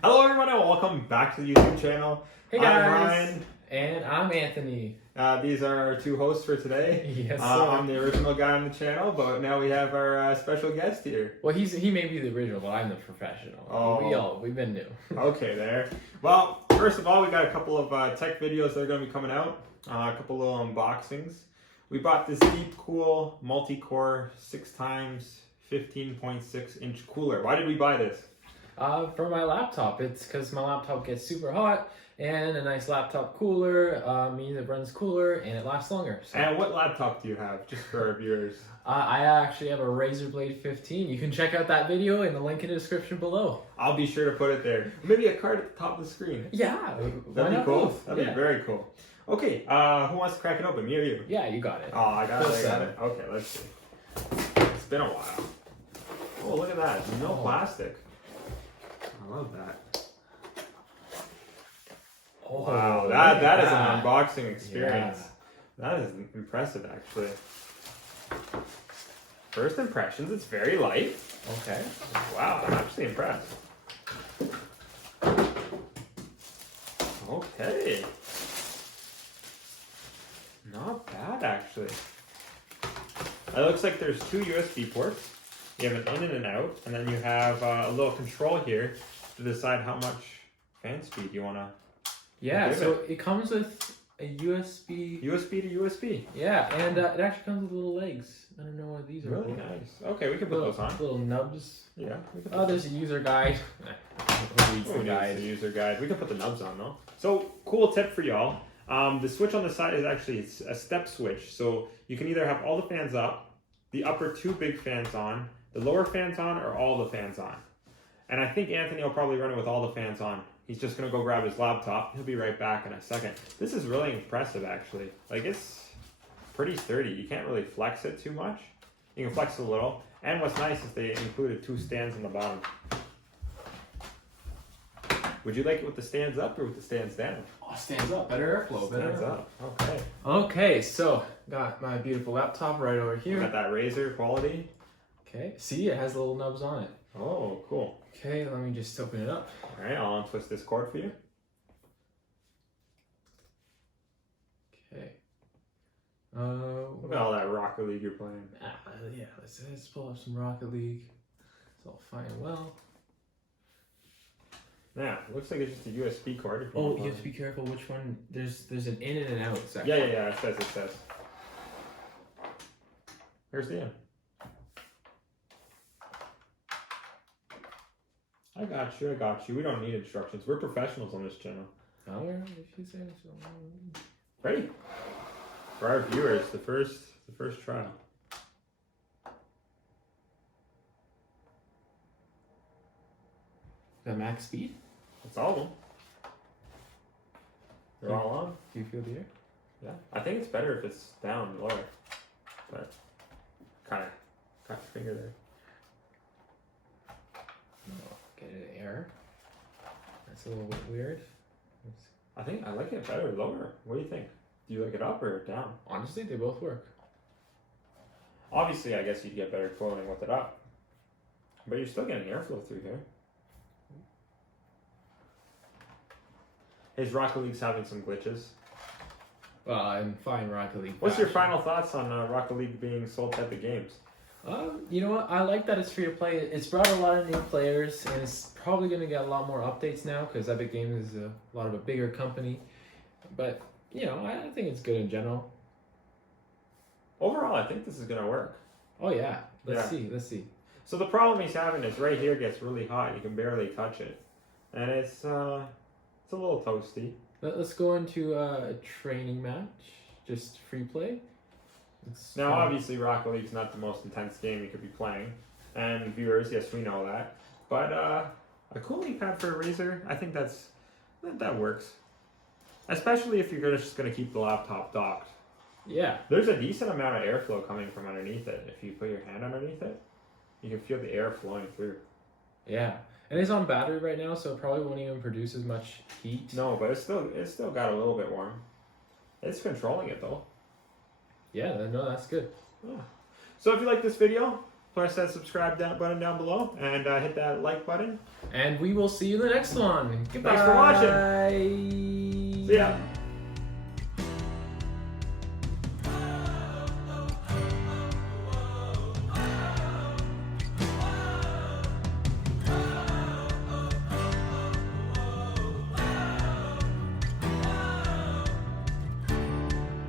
Hello everyone and welcome back to the YouTube channel. Hey guys! I'm Ryan. And I'm Anthony. These are our two hosts for today. Yes, sir. I'm the original guy on the channel, but now we have our special guest here. Well, he may be the original, but I'm the professional. Oh. We've been new. Okay, there. Well, first of all, we got a couple of tech videos that are going to be coming out. A couple little unboxings. We bought this Deep Cool multi-core 6x 15.6 inch cooler. Why did we buy this? For my laptop. It's because my laptop gets super hot, and a nice laptop cooler means it runs cooler and it lasts longer. So. And what laptop do you have, just for our viewers? I actually have a Razer Blade 15. You can check out that video in the link in the description below. I'll be sure to put it there. Maybe a card at the top of the screen. Yeah. That'd be cool. Both? That'd be very cool. Okay, who wants to crack it open? Me or you? Yeah, you got it. Oh, I got it. Okay, let's see. It's been a while. Oh, look at that. No plastic. I love that. Oh, Wow, that is an unboxing experience. Yeah. That is impressive, actually. First impressions, it's very light. Okay. Wow, I'm actually impressed. Okay. Not bad, actually. It looks like there's two USB ports. You have an in and an out, and then you have a little control here to decide how much fan speed you want to. Yeah, so it comes with a USB. USB to USB. Yeah, and it actually comes with little legs. I don't know what these are. Really nice. Okay, we can put those on. Little nubs. Yeah. Oh, there's a user guide. Who reads the guide? The user guide. We can put the nubs on though. So, cool tip for y'all. The switch on the side is actually a step switch. So you can either have all the fans up, the upper two big fans on, the lower fans on, or all the fans on. And I think Anthony will probably run it with all the fans on. He's just gonna go grab his laptop. He'll be right back in a second. This is really impressive, actually. Like, it's pretty sturdy. You can't really flex it too much. You can flex it a little. And what's nice is they included two stands on the bottom. Would you like it with the stands up or with the stands down? Oh, stands up. Better airflow. Stands up. Okay. Okay, so got my beautiful laptop right over here. Got that Razer quality. Okay, see, it has little nubs on it. Oh, cool. Okay, let me just open it up. All right, I'll untwist this cord for you. Okay. Look at all that Rocket League you're playing. Yeah, let's pull up some Rocket League. It's all fine and well. Yeah, looks like it's just a USB cord. If Oh, you have to be careful which one. There's an in and an out section. Yeah. It says. Here's the in. I got you. We don't need instructions. We're professionals on this channel. Oh, if you say so. Ready? For our viewers, the first trial. The max speed? That's all of them. They're all on. Do you feel the air? Yeah. I think it's better if it's down lower. But kind of got your finger there. Get an error. That's a little bit weird. I think I like it better lower. What do you think? Do you like it up or down? Honestly, they both work. Obviously, I guess you'd get better cooling with it up. But you're still getting airflow through here. His Rocket League's having some glitches. Well, I'm fine Rocket League. What's your final thoughts on Rocket League being sold to Epic Games? You know what? I like that it's free to play. It's brought a lot of new players, and it's probably going to get a lot more updates now because Epic Games is a lot of a bigger company. But, you know, I think it's good in general. Overall, I think this is going to work. Oh, yeah. Let's see. So the problem he's having is right here gets really hot. You can barely touch it. And it's a little toasty. Let's go into a training match. Just free play. Now, obviously, Rocket League's not the most intense game you could be playing. And viewers, yes, we know that. But a cooling pad for a Razer, I think that works. Especially if you're just going to keep the laptop docked. Yeah. There's a decent amount of airflow coming from underneath it. If you put your hand underneath it, you can feel the air flowing through. Yeah. And it's on battery right now, so it probably won't even produce as much heat. No, but it's still got a little bit warm. It's controlling it though. Yeah, no, that's good. Yeah. So if you like this video, Press that subscribe button down below and hit that like button. And we will see you in the next one. Goodbye. Thanks for watching. See ya.